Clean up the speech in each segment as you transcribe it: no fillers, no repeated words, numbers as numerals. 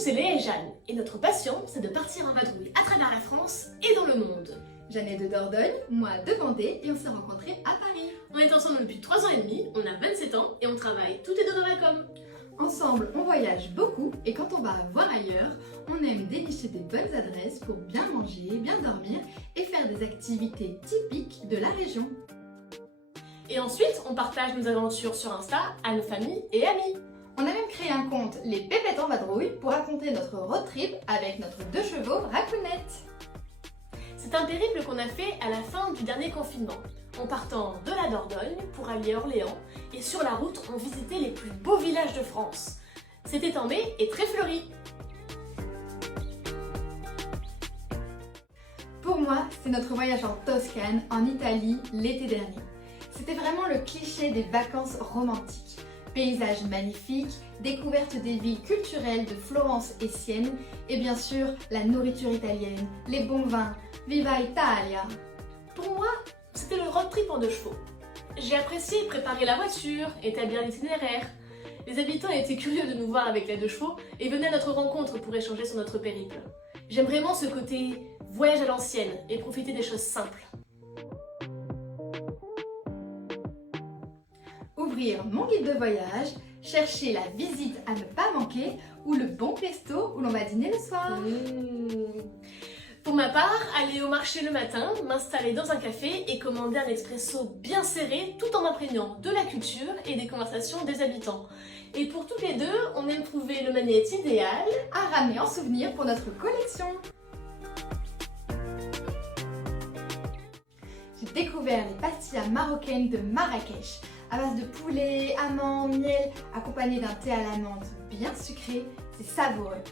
c'est Léa et Jeanne, et notre passion, c'est de partir en vadrouille à travers la France et dans le monde. Jeanne est de Dordogne, moi de Vendée, et on s'est rencontrés à Paris. On est ensemble depuis 3 ans et demi, on a 27 ans, et on travaille toutes les deux dans la com. Ensemble, on voyage beaucoup, et quand on va voir ailleurs, on aime dénicher des bonnes adresses pour bien manger, bien dormir, et faire des activités typiques de la région. Et ensuite, on partage nos aventures sur Insta à nos familles et amis. On a même créé un compte Les Pépettes en vadrouille pour raconter notre road trip avec notre 2 chevaux Racounette. C'est un périple qu'on a fait à la fin du dernier confinement, en partant de la Dordogne pour aller à Orléans, et sur la route, on visitait les plus beaux villages de France. C'était en mai et très fleuri. Pour moi, c'est notre voyage en Toscane, en Italie, l'été dernier. C'était vraiment le cliché des vacances romantiques. Paysages magnifiques, découverte des villes culturelles de Florence et Sienne, et bien sûr, la nourriture italienne, les bons vins. Viva Italia! Pour moi, c'était le road trip en 2 chevaux. J'ai apprécié préparer la voiture, établir l'itinéraire. Les habitants étaient curieux de nous voir avec les 2 chevaux et venaient à notre rencontre pour échanger sur notre périple. J'aime vraiment ce côté voyage à l'ancienne et profiter des choses simples. Ouvrir mon guide de voyage, chercher la visite à ne pas manquer ou le bon resto où l'on va dîner le soir. Pour ma part, aller au marché le matin, m'installer dans un café et commander un expresso bien serré tout en m'imprégnant de la culture et des conversations des habitants. Et pour toutes les deux, on aime trouver le magnète idéal À ramener en souvenir pour notre collection. J'ai découvert les pastillas marocaines de Marrakech à base de poulet, amandes, miel, accompagné d'un thé à la menthe bien sucré. C'est savoureux.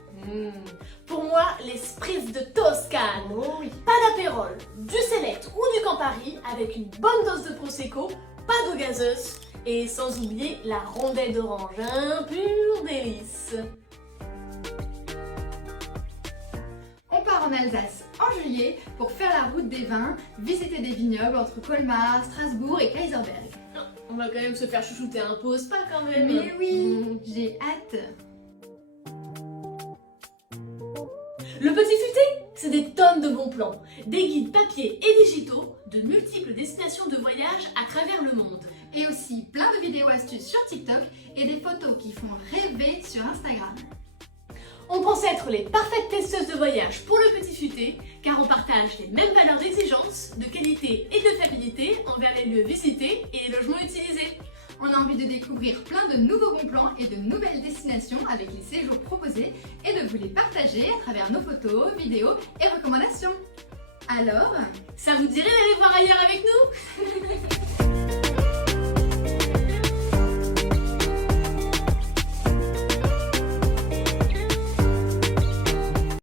Pour moi, les spritz de Toscane. Oh oui. Pas d'apérole, du Select ou du Campari avec une bonne dose de Prosecco, pas d'eau gazeuse et sans oublier la rondelle d'orange, un pur délice. On part en Alsace en juillet pour faire la route des vins, visiter des vignobles entre Colmar, Strasbourg et Kaiserberg. On va quand même se faire chouchouter un peu au spa quand même. Mais oui, j'ai hâte. Le petit futé, c'est des tonnes de bons plans, des guides papier et digitaux, de multiples destinations de voyage à travers le monde. Et aussi plein de vidéos astuces sur TikTok et des photos qui font rêver sur Instagram. On pense être les parfaites testeuses de voyage pour le petit futé, car on partage les mêmes valeurs d'exigence, de qualité et de fiabilité envers les lieux visités et les logements utilisés. On a envie de découvrir plein de nouveaux bons plans et de nouvelles destinations avec les séjours proposés et de vous les partager à travers nos photos, vidéos et recommandations. Alors, Ça vous dirait d'aller voir ailleurs avec nous?